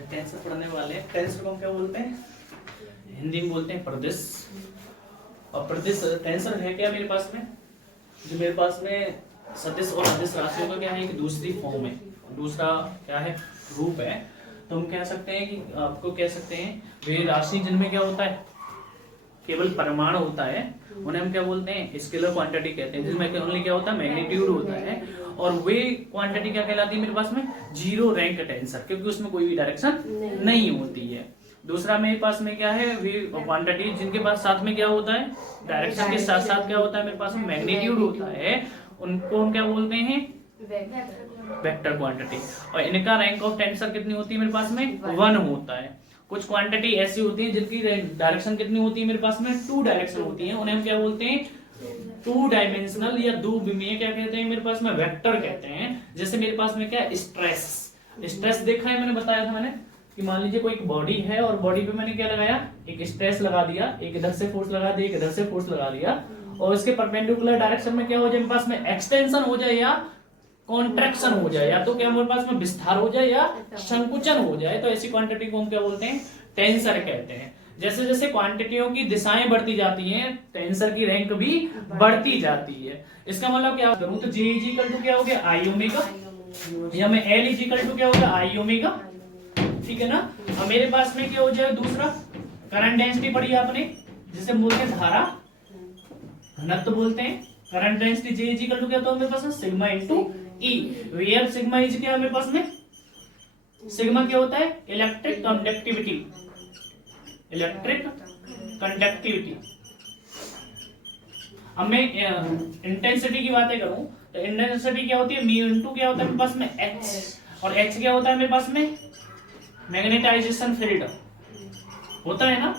Tensor पढ़ने वाले हैं। टेंसर को हम क्या बोलते हैं? हिंदी में बोलते हैं प्रदिश। और प्रदिश टेंसर है क्या मेरे पास में? जो मेरे पास में सदिश और अदिश राशियों का क्या है, एक दूसरी फॉर्म है, दूसरा क्या है, रूप है। तो हम कह सकते हैं कि आपको कह सकते हैं वे राशि जिनमें क्या होता है, केवल परिमाण होता है, उन्हें हम क्या बोलते हैं? स्केलर क्वांटिटी कहते हैं, जिसमें ओनली क्या होता है, मैग्नीट्यूड होता है। और वे क्वांटिटी क्या कहलाती है मेरे पास में? जीरो रैंक टेंसर, क्योंकि उसमें कोई भी डायरेक्शन नहीं होती है। दूसरा मेरे पास में क्या है, वे क्वांटिटी जिनके पास साथ में क्या होता है, डायरेक्शन के साथ साथ क्या होता है मेरे पास में, मैग्नीट्यूड होता है, उनको हम क्या बोलते हैं? Vector quantity. और इनका रैंक ऑफ टेंसर कितनी होती है मेरे पास में? 1 होता है। कुछ क्वांटिटी ऐसी होती है जिनकी डायरेक्शन कितनी होती है मेरे पास में? 2 डायरेक्शन होती है, उन्हें हम क्या बोलते हैं? 2 डायमेंशनल या द्विविमीय क्या कहते हैं मेरे पास में? वेक्टर कहते हैं। जैसे मेरे पास में क्या है, स्ट्रेस। स्ट्रेस देखा है, मैंने बताया था मैंने कि मान लीजिए कोई एक बॉडी है और बॉडी पे मैंने क्या लगाया, एक स्ट्रेस लगा दिया, एक इधर से फोर्स लगा दिया, एक इधर से फोर्स लगा दिया, और इसके परपेंडिकुलर डायरेक्शन में क्या हो जाए मेरे पास में? एक्सटेंशन हो जाए या कॉन्ट्रैक्शन हो जाए, या तो क्या हमारे पास में विस्तार हो जाए या संकुचन हो जाए, तो ऐसी क्वांटिटी को हम क्या बोलते हैं? टेंसर कहते हैं। जैसे जैसे क्वांटिटियों की दिशाएं बढ़ती जाती हैं, टेंसर की रैंक भी बढ़ती जाती है। इसका मतलब क्या करूं तो J इक्वल टू क्या हो गया, आई ओमेगा, या मैं L इक्वल टू क्या हो गया, आई ओमेगा, ठीक है ना। अब मेरे पास में क्या हो जाए दूसरा, करंट डेंसिटी पढ़ी आपने, जिसे बोलते हैं धारा घनत्व बोलते हैं। Current density J equal to क्या होता है मेरे पास में? Sigma into E। Where sigma is क्या है मेरे पास में? सिग्मा क्या होता है? Electric conductivity. Electric conductivity. अब मैं इंटेंसिटी की बातें करूं तो इंटेंसिटी क्या होती है? म्यू इनटू क्या होता है मेरे पास में? H। और H क्या होता है मेरे पास में? मैग्नेटाइजेशन फील्ड होता है ना।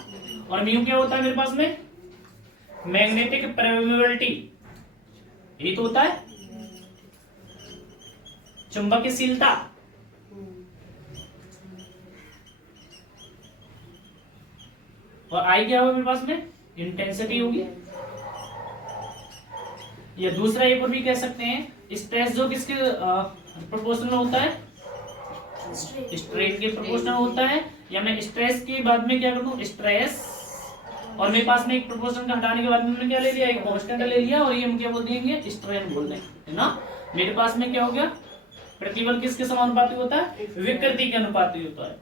और म्यू क्या होता है मेरे पास में? मैग्नेटिक परमेबिलिटी, ये तो होता है चुंबकशीलता। और आई क्या होगा मेरे पास में? इंटेंसिटी होगी। या दूसरा एक और भी कह सकते हैं, स्ट्रेस जो किसके प्रोपोर्शनल होता है? स्ट्रेन के प्रोपोर्शनल होता है। या मैं स्ट्रेस के बाद में क्या कर दूं, स्ट्रेस, और मेरे पास में एक प्रोपोर्शन का हटाने के बाद में मैंने क्या ले लिया, एक कांस्टेंट ले लिया, और ये हम क्या बोल देंगे? स्ट्रेन बोल देंगे, है ना। मेरे पास में क्या हो गया, प्रतिबल किसके समानुपाती होता है? विकृति के अनुपाती होता है।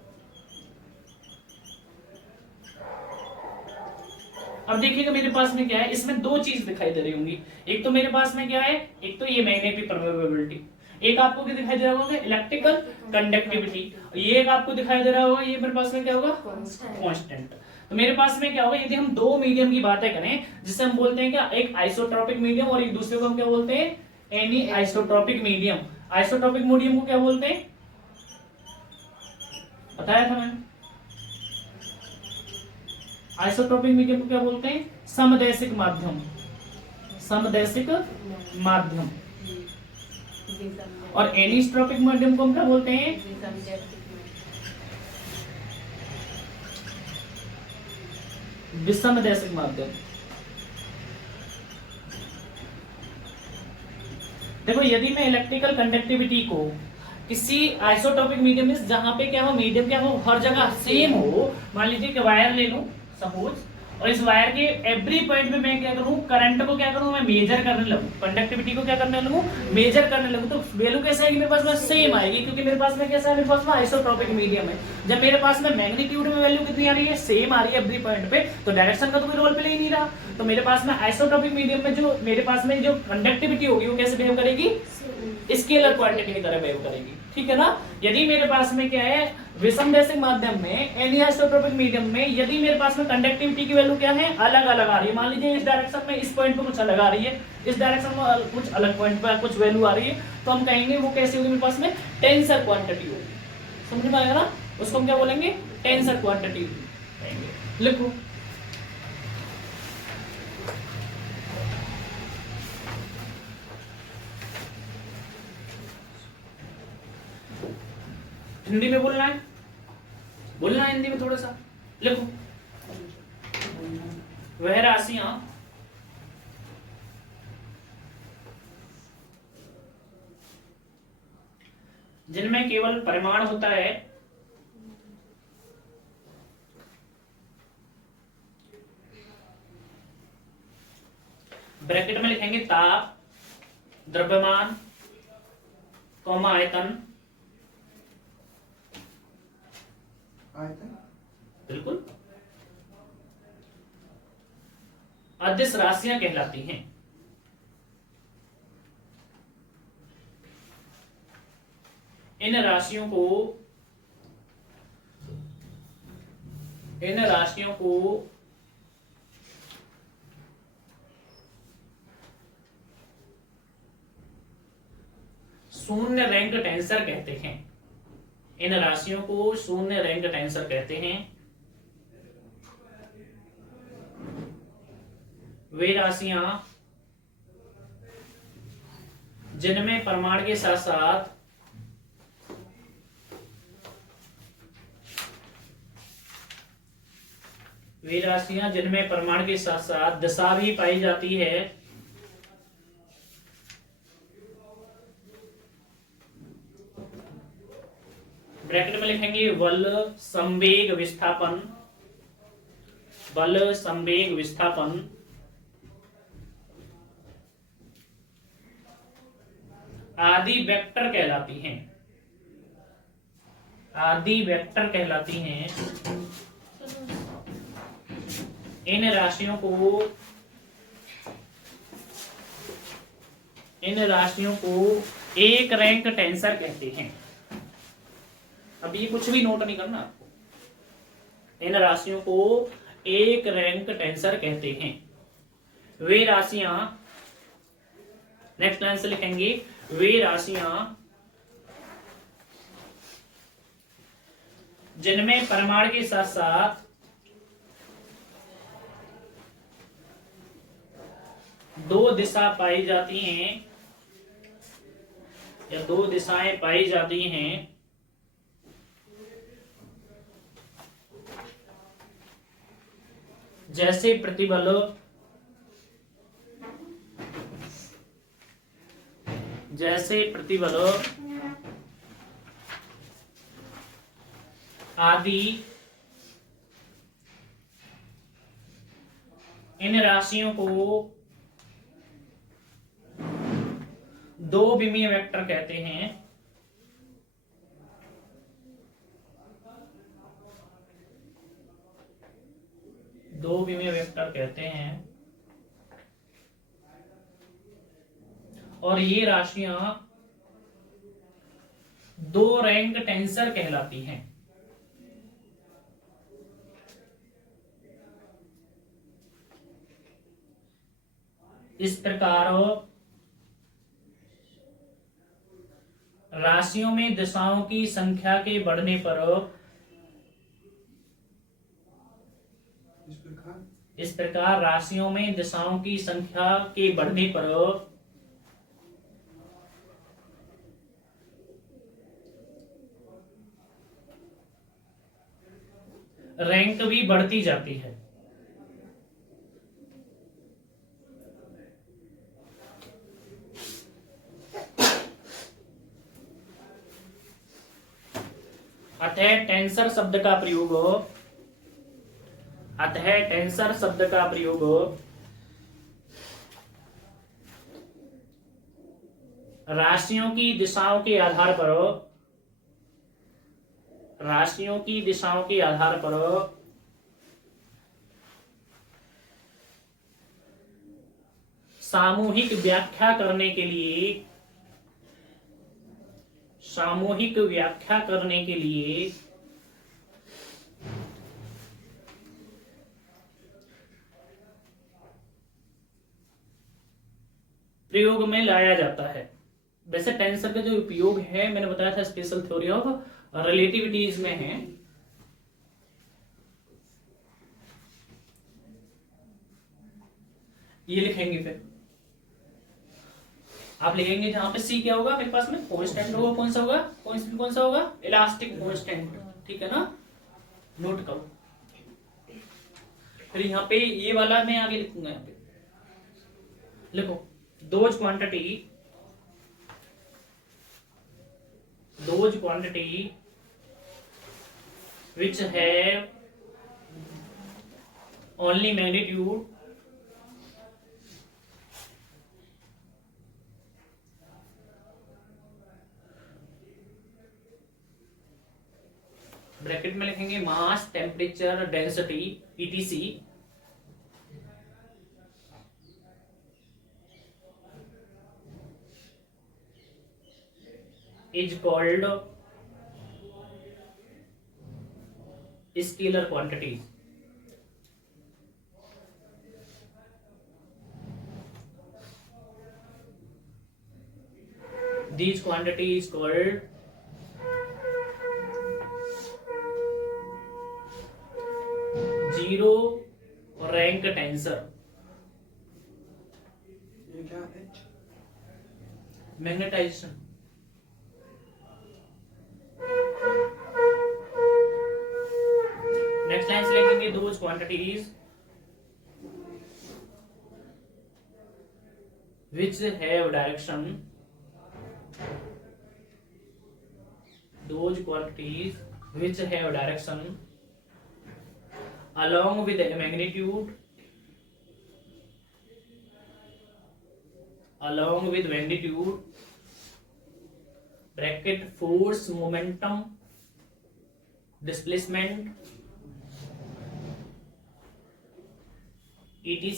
अब देखिएगा मेरे पास में क्या है, इसमें 2 चीज दिखाई दे रही होंगी। एक तो मेरे पास में क्या है, एक तो ये मैग्नेटिक परमेबिलिटी, एक आपको क्या दिखाई दे रहा होगा, इलेक्ट्रिकल कंडक्टिविटी, ये एक आपको दिखाई दे रहा होगा, ये मेरे पास में क्या होगा, कांस्टेंट। तो मेरे पास में क्या होगा, यदि हम 2 मीडियम की बातें करें, जिसे हम बोलते हैं क्या, एक आइसोट्रोपिक मीडियम और एक दूसरे को हम क्या बोलते हैं, any isotropic medium. Isotropic medium को क्या बोलते हैं, बताया था मैंने। आइसोट्रोपिक मीडियम को क्या बोलते हैं, समदैशिक माध्यम। समदैशिक माध्यम। और एनिस्ट्रोपिक माध्यम को हम क्या बोलते हैं, विषमदैशिक माध्यम। देखो यदि मैं इलेक्ट्रिकल कंडक्टिविटी को किसी आइसोटोपिक मीडियम में, जहां पे क्या हो, मीडियम क्या हो, हर जगह सेम हो, मान लीजिए कि वायर ले लूं सपोज, और इस वायर के एवरी पॉइंट पे मैं क्या करूं, करंट को क्या करूं, मैं मेजर करने लगूं, कंडक्टिविटी को क्या करने लगूं, मेजर करने लगूं, तो वैल्यू कैसे आएगी मेरे पास में, सेम आएगी, क्योंकि मेरे पास में कैसा है, मेरे पास में आइसोट्रोपिक मीडियम है। जब मेरे पास में मैग्नीट्यूड में वैल्यू कितनी आ रही है, सेम आ रही है एवरी पॉइंट पे, तो डायरेक्शन का तो कोई रोल प्ले ही नहीं रहा। तो मेरे पास में आइसोट्रोपिक मीडियम में जो मेरे पास में जो कंडक्टिविटी होगी वो कैसे बिहेव करेगी, स्केलर क्वांटिटी की तरह बिहेव करेगी, ठीक है ना। यदि मेरे पास में क्या है, विषमदैशिक माध्यम में, एनिसोट्रोपिक मीडियम में, यदि मेरे पास में कंडक्टिविटी की वैल्यू क्या है, अलग अलग आ रही है, मान लीजिए इस डायरेक्शन में इस पॉइंट पे कुछ अलग आ रही है, इस डायरेक्शन में कुछ अलग पॉइंट पे कुछ वैल्यू आ रही है, तो हम कहेंगे वो कैसी होगी, मेरे पास में टेंसर क्वांटिटी होगी। समझ में आएगा ना, उसको हम क्या बोलेंगे, टेंसर क्वांटिटी कहेंगे। लिखो हिंदी में बोलना है, बोलना है हिंदी में थोड़ा सा। लिखो, वह राशियां जिनमें केवल परिमाण होता है, ब्रैकेट में लिखेंगे ताप, द्रव्यमान, कॉमा आयतन, बिल्कुल, अदिश राशियां कहलाती हैं। इन राशियों को शून्य रैंक टेंसर कहते हैं। इन राशियों को शून्य रैंक टेंसर कहते हैं। वे राशियां जिनमें परिमाण के साथ साथ दिशा भी पाई जाती है। ब्रैकेट में लिखेंगे बल, संवेग, विस्थापन, बल, संवेग, विस्थापन आदि वेक्टर कहलाती हैं। आदि वेक्टर कहलाती हैं। इन राशियों को एक रैंक टेंसर कहते हैं। अब ये कुछ भी नोट नहीं करना आपको। इन राशियों को एक रैंक टेंसर कहते हैं। वे राशियां, नेक्स्ट लाइन से लिखेंगे, वे राशियां जिनमें परिमाण के साथ साथ दो दिशा पाई जाती हैं या दो दिशाएं पाई जाती हैं, जैसे प्रतिबल, आदि, इन राशियों को दो विमीय वेक्टर कहते हैं। दो विमीय वेक्टर कहते हैं और ये राशियां दो रैंक टेंसर कहलाती हैं। इस प्रकार राशियों में दिशाओं की संख्या के बढ़ने पर राशियों में दिशाओं की संख्या के बढ़ने पर रैंक भी बढ़ती जाती है। अतः टेंसर शब्द का प्रयोग राशियों की दिशाओं के आधार पर सामूहिक व्याख्या करने के लिए प्रयोग में लाया जाता है। वैसे टेंसर का जो उपयोग है मैंने बताया था स्पेशल थ्योरी ऑफ रिलेटिविटीज में है। ये लिखेंगे, फिर आप लिखेंगे जहां पे सी क्या होगा मेरे पास में कांस्टेंट होगा। कौन सा होगा इलास्टिक कांस्टेंट, ठीक है ना, नोट करो। फिर यहाँ पे ये वाला मैं आगे लिखूंगा। यहाँ पे लिखो those quantity which have only magnitude bracket में लिखेंगे mass, temperature, density ETC is called scalar quantities. These quantity is called zero rank tensor। ये क्या है? मैग्नेटाइजेशन। नेक्स्ट लाइन से लिखेंगे those quantities which have direction, those quantities which have direction along with a magnitude, along with magnitude bracket force, momentum, displacement etc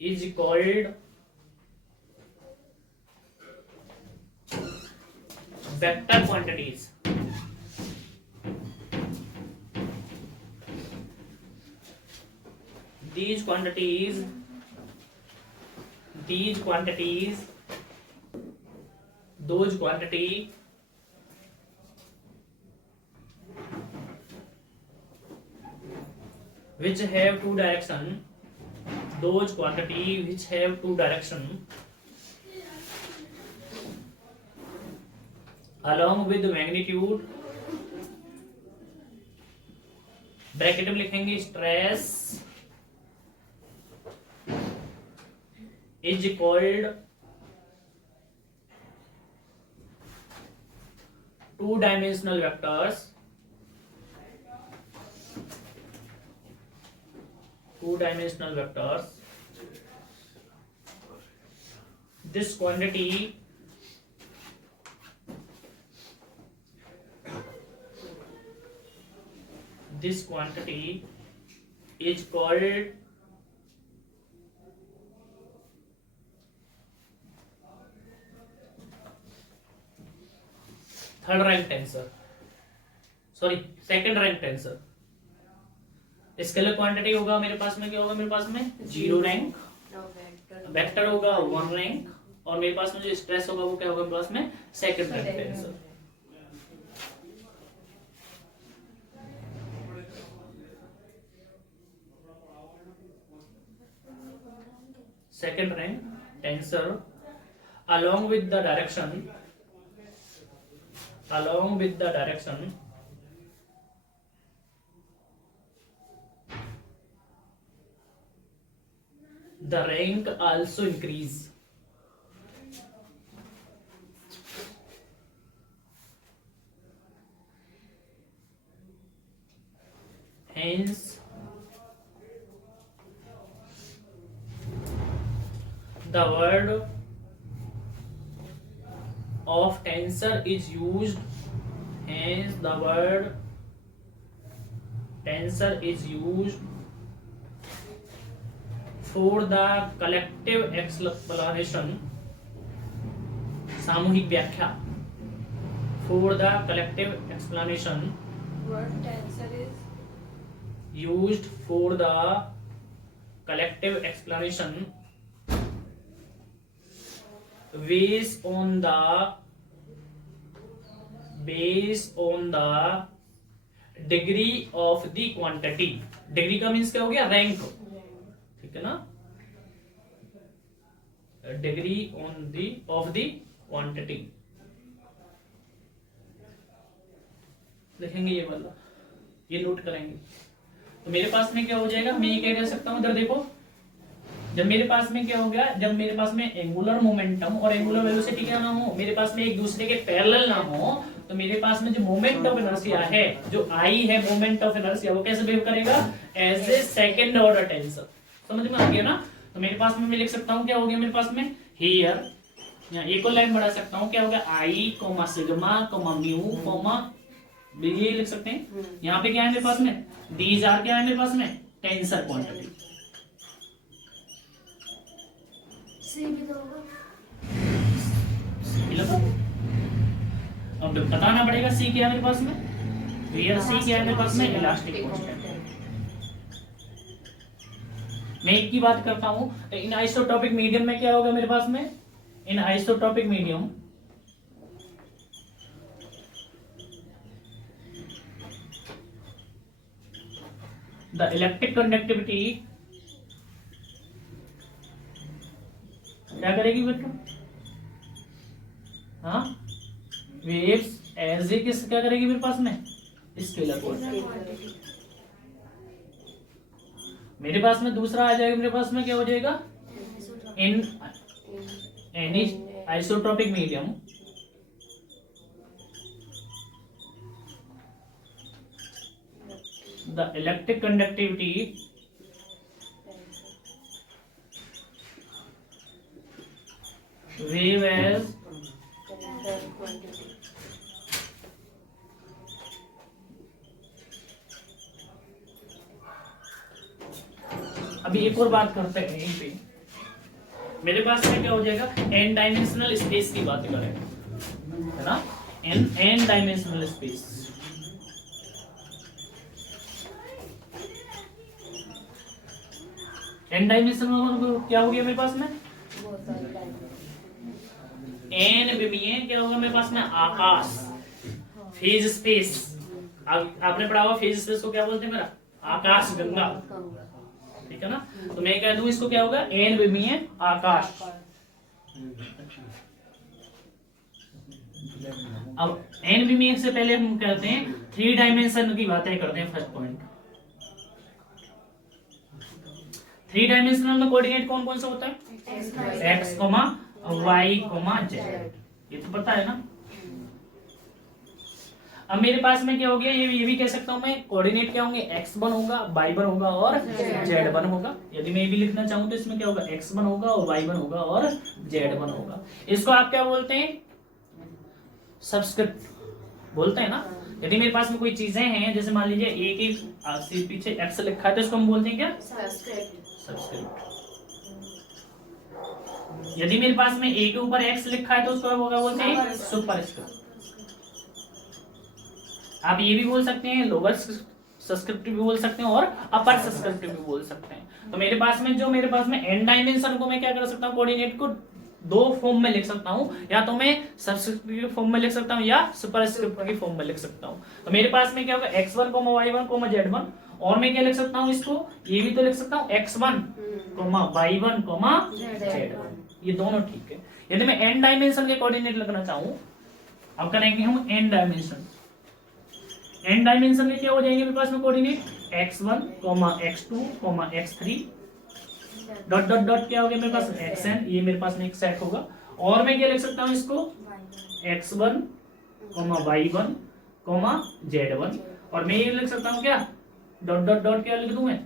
is called vector quantities। These quantities those quantity which have two direction, those quantity which have two direction along with magnitude bracket में लिखेंगे stress is called two dimensional vectors, two dimensional vectors। This quantity is called third rank tensor, sorry second rank tensor. Scalar quantity होगा मेरे पास में, क्या होगा मेरे पास में, जीरो रैंक, वेक्टर होगा वन रैंक, और मेरे पास में जो स्ट्रेस होगा वो क्या होगा मेरे पास में, second rank tensor. Second rank tensor along with the direction the rank also increase। Hence the word of tensor is used, hence the word tensor is used for the collective explanation, सामूहिक व्याख्या, for the collective explanation Word tensor is used for the collective explanation based on the degree of the quantity। Degree का means क्या हो गया, rank, ठीक है ना, degree of the quantity लिखेंगे, ये वाला ये नोट करेंगे। तो मेरे पास में क्या हो जाएगा, मैं ये क्या कह सकता हूं, इधर देखो, जब मेरे पास में क्या हो गया, जब मेरे पास में एंगुलर मोमेंटम और एंगुलर वेलोसिटी क्या ना हो, मेरे पास में एक दूसरे के पैरेलल ना हो, तो मेरे पास में जो मोमेंट ऑफ इनर्शिया है, जो आई है मोमेंट ऑफ इनर्शिया, वो कैसे बिहेव करेगा, as a second order tensor. समझ में आ गया ना। तो मेरे पास में मैं लिख सकता हूं, क्या हो गया मेरे पास में, हियर यहाँ एक और लाइन बढ़ा सकता हूँ, क्या होगा i comma sigma comma mu comma b, ये लिख सकते हैं। यहाँ पे क्या है मेरे पास में, दीज आर क्या है मेरे पास में, टेंसर क्वांटिटी। सी भी तो होगा। अब बताना पड़ेगा सी क्या है मेरे पास में, वेयर सी क्या है मेरे पास में, इलास्टिक कांस्टेंट। मैं एक की बात करता हूं, इन आइसोटॉपिक मीडियम में क्या होगा मेरे पास में, in isotopic medium the electric conductivity क्या करेगी बच्चों, हाँ वेव्स एज ए किस क्या करेगी मेरे पास में, स्केलर क्वांटिटी। मेरे पास में दूसरा आ जाएगा, मेरे पास में क्या हो जाएगा, in any isotropic medium the electric conductivity wave as अभी एक और बात करते हैं यहीं पे, मेरे पास में क्या हो जाएगा, n डायमेंशनल स्पेस की बात करें, है ना, n dimensional space. n dimensional क्या हो गया मेरे पास में, n विमीय क्या होगा मेरे पास में, आकाश, फेज स्पेस। आपने पढ़ा हुआ फेज स्पेस को क्या बोलते हैं मेरा, आकाश गंगा, ठीक है ना। तो मैं कह दूं इसको क्या होगा, n विमीय आकाश। अब n विमीय से पहले हम करते हैं 3 डायमेंशन की बातें करते हैं। फर्स्ट पॉइंट, 3 डायमेंशनल में कोऑर्डिनेट कौन कौन सा होता है, x, y, z, ये तो पता है ना। अब मेरे पास में क्या हो गया, ये भी कह सकता हूं मैं, कोऑर्डिनेट क्या होंगे, x1 होगा, y1 होगा और z1 होगा। यदि मैं ये भी लिखना चाहूं तो इसमें क्या होगा, x1 होगा और y1 होगा और z1 होगा। इसको आप क्या बोलते हैं, सबस्क्रिप्ट बोलते हैं ना। यदि मेरे पास में कोई चीजें हैं, जैसे मान लीजिए एक एक पीछे x लिखा है, तो इसको हम बोलते हैं क्या, सबस्क्रिप्ट। यदि मेरे पास में a के ऊपर x लिखा है तो उसको क्या बोलते हैं, सुपरस्क्रिप्ट। आप ये भी बोल सकते हैं, लोअर सब्सक्रिप्टिव भी बोल सकते हैं और अपर सब्सक्रिप्टिव भी बोल सकते हैं। तो मेरे पास में n डायमेंशन को मैं क्या कर सकता हूँ, कोऑर्डिनेट को 2 फॉर्म में लिख सकता हूँ, या तो मैं सबस्क्रिप्ट की फॉर्म में लिख सकता हूँ या सुपरस्क्रिप्ट की फॉर्म में लिख सकता हूँ। तो मेरे पास में क्या होगा, x1, y1, z1, और मैं क्या लिख सकता हूँ इसको, ये भी तो लिख सकता हूँ x1, y1, z1, ये दोनों ठीक है। यदि मैं n डायमेंशन के कोऑर्डिनेट लिखना चाहूँ, अब करेंगे हम n डायमेंशन। n डायमेंशन में क्या हो जाएंगे मेरे पास में coordinate, x1, x2, x3, dot dot dot क्या हो गया मेरे पास, xn, ये मेरे पास में एक सेट होगा। और मैं क्या लिख सकता हूँ इसको, x1, y1, z1, और मैं ये लिख सकता हूँ क्या, डॉट डॉट डॉट क्या लिख दूं मैं,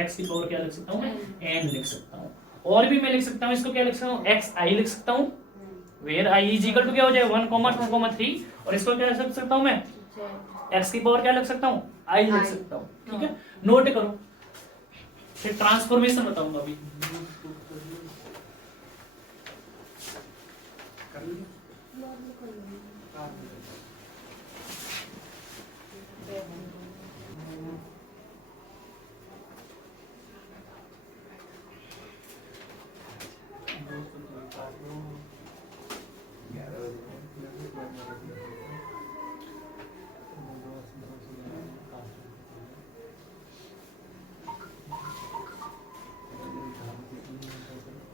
x की पावर क्या लिख सकता हूँ मैं, n लिख सकता हूँ। और भी मैं लिख सकता हूँ इसको, क्या लिख सकता हूँ, xi लिख सकता हूँ, where i is equal to क्या हो जाए 1, 2, 3, और इसको क्या लिख सकता हूँ मैं, x की पावर क्या लिख सकता हूँ, i लिख सकता हूँ। ठीक है, नोट करो, फिर ट्रांसफॉर्मेशन बताऊंगा अभी।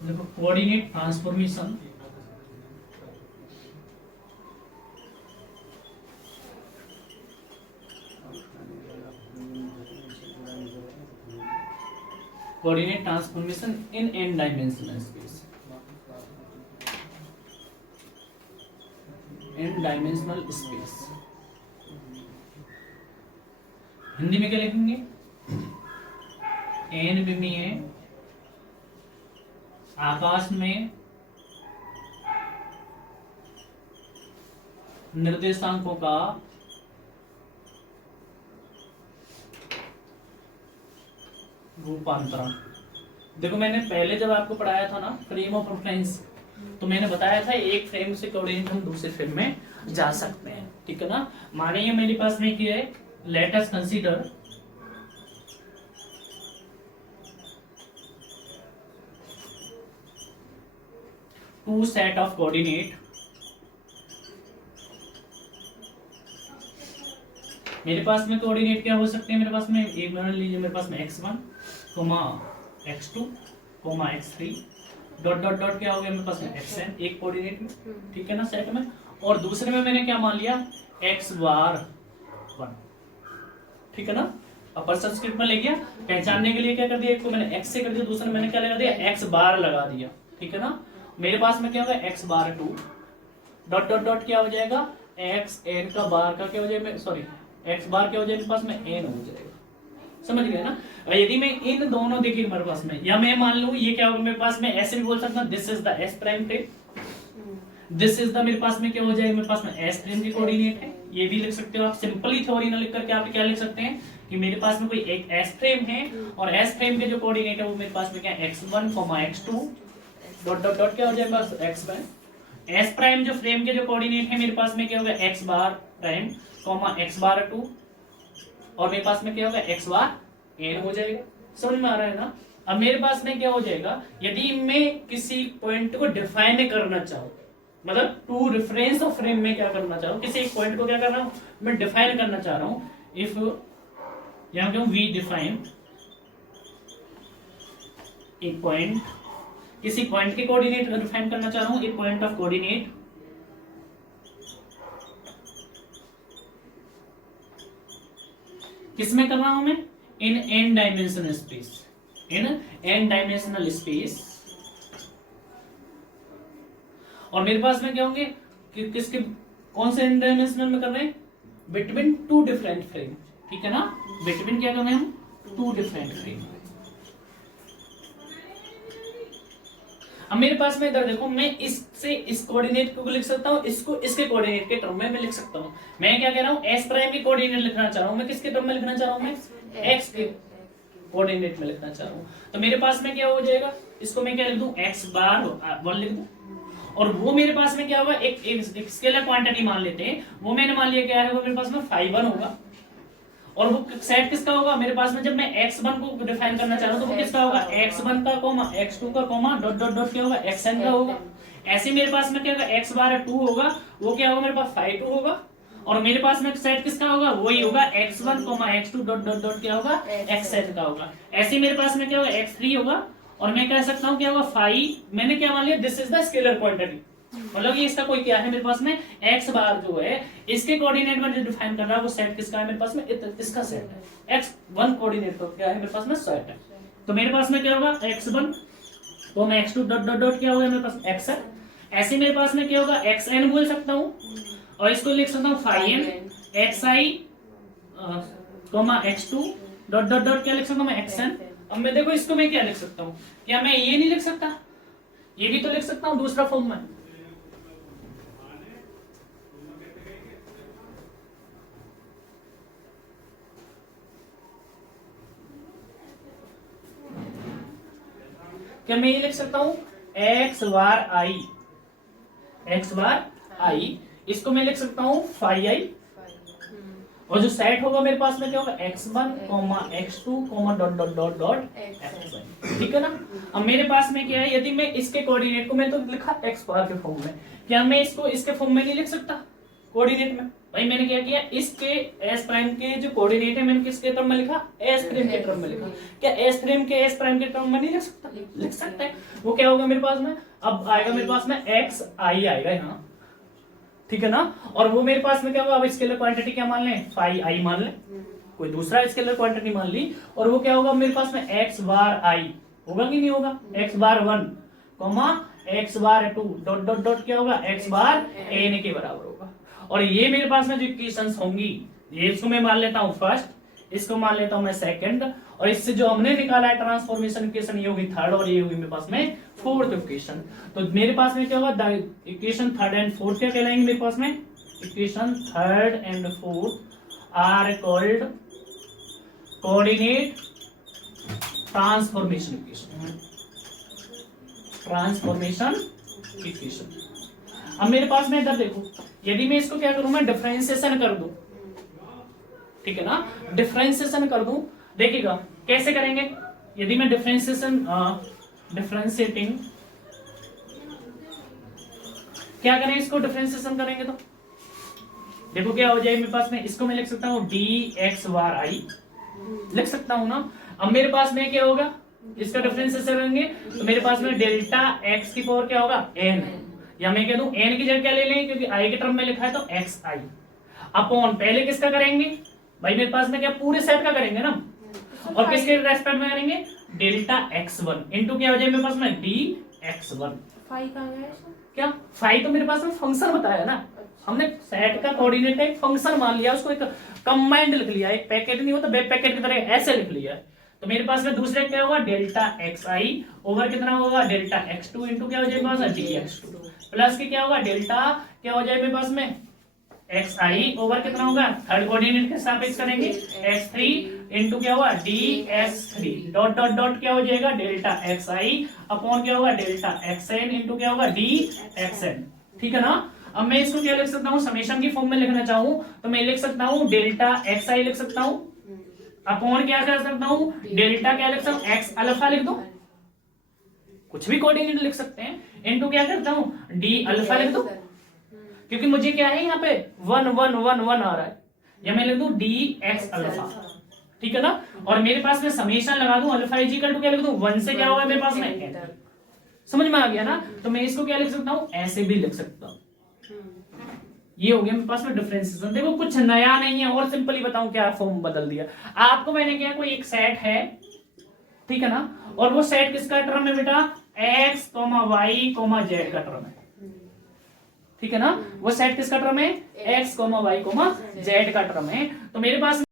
देखो coordinate transformation, coordinate transformation in n dimensional space, n dimensional space. Hindi में क्या लिखेंगे, n विमीय आकाश में निर्देशांकों का रूपांतरण। देखो मैंने पहले जब आपको पढ़ाया था ना फ्रेम ऑफ रेफरेंस, तो मैंने बताया था एक फ्रेम से कोऑर्डिनेट हम दूसरे फ्रेम में जा सकते हैं, ठीक है ना। माने ये मेरे पास में क्या है, let us consider two set of coordinate. मेरे पास में कोऑर्डिनेट क्या हो सकते हैं, मेरे पास में एक मान लीजिए मेरे पास में x1, x2, x3 dot dot dot क्या हो गया मेरे पास में xn एक कोऑर्डिनेट में, ठीक है ना, सेट में। और दूसरे में मैंने क्या मान लिया x बार 1, ठीक है ना। अपर सबस्क्रिप्ट में ले गया, पहचानने के लिए क्या कर दिया, एक को मैंने x से कर दिया, दूसरे में मैंने क्या लगा दिया x बार लगा दिया, ठीक है ना। मेरे पास में क्या होगा x बार 2 डॉट डॉट डॉट क्या हो जाएगा x n का बार का क्या हो जाएगा, सॉरी x बार क्या हो जाएगा मेरे पास में n हो जाएगा, समझ गए ना। यदि मैं इन दोनों देखिए मेरे पास में, या मैं मान लूं ये क्या होगा मेरे पास में, ऐसे भी बोल सकता हूं this is the s prime टे, दिस इज द मेरे पास में क्या हो जाएगा मेरे पास में s प्राइम की कोऑर्डिनेट है, ये भी लिख सकते हो आप। सिंपली थ्योरी ना लिख करके आप क्या लिख सकते हैं कि मेरे पास में कोई एक s फ्रेम है और s फ्रेम के जो कोऑर्डिनेट है वो मेरे पास में क्या है x1, x2 dot dot dot क्या हो जाएगा x प्राइम। s प्राइम जो फ्रेम के जो कोऑर्डिनेट है मेरे पास में क्या होगा x बार प्राइम, x बार 2 और मेरे पास में क्या होगा x बार n हो जाएगा, समझ में आ रहा है ना। अब मेरे पास में क्या हो जाएगा, यदि मैं किसी पॉइंट को डिफाइन करना चाहूं, मतलब टू रेफरेंस ऑफ फ्रेम में क्या करना चाह रहा हूं, किसी एक पॉइंट को क्या कर रहा हूं मैं डिफाइन करना चाह रहा हूं। इफ यहां क्यों वी डिफाइन एक पॉइंट, किसी पॉइंट के कोऑर्डिनेट डिफाइन करना चाह रहा हूं, एक पॉइंट ऑफ कोऑर्डिनेट किसमें कर रहा हूं मैं, इन n डायमेंशनल स्पेस, इन n डायमेंशनल स्पेस। और मेरे पास में क्या होंगे कि किसके कौन से n डायमेंशनल में कर रहे हैं, बिटवीन टू डिफरेंट फ्रेम, ठीक है ना। बिटवीन क्या कर रहे हैं हम, टू डिफरेंट फ्रेम। अब मेरे पास में इधर देखो, मैं इससे इस कोऑर्डिनेट को लिख सकता हूँ, इसको इसके कोऑर्डिनेट के टर्म में मैं लिख सकता हूँ। मैं क्या कह रहा हूँ, s प्राइम की कोऑर्डिनेट लिखना चाह रहा हूँ मैं, किसके टर्म में लिखना चाह रहा हूँ मैं, x के कोऑर्डिनेट में लिखना चाह रहा हूँ। तो मेरे पास में क्या हो जाएगा, इसको मैं क्या लिख दूं x बार 1 लिख दूं, और वो मेरे पास में क्या होगा एक स्केलर क्वांटिटी मान लेते हैं, वो मैंने मान लिया क्या है, वो मेरे पास में 5 होगा। और वो सेट किसका होगा मेरे पास में, जब मैं x1 को डिफाइन करना चाह रहा हूं तो वो किसका होगा, x1 का कॉमा x2 का कॉमा डॉट डॉट डॉट क्या होगा xn का होगा। ऐसे मेरे पास में क्या होगा x बार 2 होगा, वो क्या होगा मेरे पास 5 होगा। और मेरे पास में सेट किसका होगा, वही होगा x1 x2 dot dot dot क्या होगा xn का होगा। ऐसे मेरे पास में क्या होगा x3 होगा, और मैं कह सकता हूँ क्या होगा 5, मैंने क्या मान लिया this is the scalar quantity, मतलब ये इसका कोई क्या है मेरे पास में x बार जो है इसके कोऑर्डिनेट में जो डिफाइन कर रहा है वो सेट किसका है मेरे पास में, इसका सेट है। x1 कोऑर्डिनेट तो क्या है मेरे पास में सेट है। तो मेरे पास में क्या होगा x1 तो मैं x2 डॉट डॉट डॉट क्या होगा मेरे पास xn। ऐसे मेरे पास में क्या होगा xn बोल सकता हूँ, और इसको लिख सकता हूँ phi xi x2 dot dot dot क्या लिख सकता हूँ मैं xn। अब मैं देखो इसको मैं क्या लिख सकता हूँ, क्या मैं ये नहीं लिख सकता, ये भी तो लिख सकता हूँ दूसरा फॉर्म में। क्या मैं ये लिख सकता हूं x बार i, इसको मैं लिख सकता हूं phi i, और जो सेट होगा मेरे पास में क्या होगा x1 x2 dot dot dot dot xy, ठीक है ना। अब मेरे पास में क्या है, यदि मैं इसके कोऑर्डिनेट को, मैं तो लिखा x बार के फॉर्म में, क्या मैं इसको इसके फॉर्म में नहीं लिख सकता कोऑर्डिनेट में। भाई मैंने क्या किया, इसके s प्राइम के जो कोऑर्डिनेट है मैंने किसके टर्म में लिखा, s प्राइम के टर्म में लिखा। क्या s प्राइम के टर्म में नहीं लिख सकता, लिख सकते हैं। वो क्या होगा मेरे पास में, अब आएगा मेरे पास में x i आएगा यहाँ, ठीक है ना। और वो मेरे पास में क्या होगा, अब स्केलर क्वांटिटी क्या मान लें, phi i मान लें, कोई दूसरा स्केलर क्वांटिटी मान ली, और वो क्या होगा मेरे पास में x बार i होगा कि नहीं होगा, x बार 1 x बार 2 डॉट डॉट डॉट क्या होगा x बार n के बराबर होगा। और ये मेरे पास में जो इक्वेशंस होंगी, ये इसको मैं मान लेता हूँ फर्स्ट, इसको मान लेता हूँ मैं सेकंड, और इससे जो हमने निकाला है ट्रांसफॉर्मेशन इक्वेशन ये होगी थर्ड, और ये होगी मेरे पास में फोर्थ इक्वेशन। तो मेरे पास में क्या होगा, इक्वेशन थर्ड एंड फोर्थ क्या कहलाएंगे मेरे पास में, equation third and fourth are called coordinate transformation equation. Transformation equation. अब मेरे पास में इधर देखो, यदि मैं इसको क्या करूं, मैं डिफरेंशिएशन कर दूं, ठीक है ना, डिफरेंशिएशन कर दूं, देखिएगा कैसे करेंगे। यदि मैं डिफरेंशिएटिंग क्या करें, इसको डिफरेंशिएशन करेंगे तो देखो क्या हो जाएगा मेरे पास में, इसको मैं लिख सकता हूं dxy लिख सकता हूं ना। अब मेरे पास में क्या होगा, इसका डिफरेंशिएशन करेंगे तो मेरे पास में डेल्टा x की पावर क्या होगा n, या मैं कह दूं n की जगह क्या ले लें, क्योंकि i के टर्म में लिखा है तो xi अपॉन पहले किसका करेंगे भाई, मेरे पास में क्या पूरे सेट का करेंगे ना, और किसके रेस्पेक्ट में करेंगे, डेल्टा x1 इनटू क्या हो जाए मेरे पास में dx1। फाई कहाँ गया? क्या फाई तो मेरे पास में फंक्शन बताया ना, हमने सेट का कोऑर्डिनेट एक फंक्शन मान लिया, उसको एक कंबाइंड लिख लिया, एक पैकेट नहीं होता वेब पैकेट की तरह ऐसे लिख लिया। तो मेरे पास में दूसरे क्या होगा, डेल्टा xi ओवर कितना होगा, डेल्टा x2 इनटू क्या हो जाए मेरे पास dx2 प्लस के क्या होगा, डेल्टा क्या हो जाए मेरे पास में xi ओवर कितना होगा, थर्ड कोऑर्डिनेट के सापेक्ष करेंगे x3 इनटू क्या होगा ds3 डॉट डॉट डॉट क्या हो जाएगा, डेल्टा xi अपॉन क्या होगा, डेल्टा xn इनटू क्या होगा dxn, ठीक है ना। अब मैं इसको क्या लिख सकता हूँ, समेशन की फॉर्म में लिखना चाहूं तो मैं लिख सकता हूँ डेल्टा xi लिख सकता हूँ अपॉन क्या कर सकता हूँ, डेल्टा क्या लिख सकता हूँ, x अल्फा लिख दो, कुछ भी कोऑर्डिनेट लिख सकते हैं, इनटू क्या करता हूँ d अल्फा लिख दो, क्योंकि मुझे क्या है यहाँ पे 1 1 1 1 आ रहा है, या मैं लिख दूं dx अल्फा, ठीक है ना। और मेरे पास में समेशन लगा दूं अल्फा इज इक्वल टू क्या लिख दूं 1 से क्या होगा मेरे पास में, समझ में आ गया ना। तो मैं इसको क्या लिख सकता हूँ, ऐसे भी लिख सकता हूँ। ये हो गया मेरे पास में डिफरेंशिएशन। देखो कुछ नया नहीं है, और सिंपली बताऊं क्या फॉर्म बदल दिया आपको मैंने, क्या कोई एक सेट है, ठीक है ना, और वो सेट किसका टर्म है बेटा, x, y, z का टर्म है, ठीक है ना, वो सेट किसका टर्म है, x, y, z का टर्म है। तो मेरे पास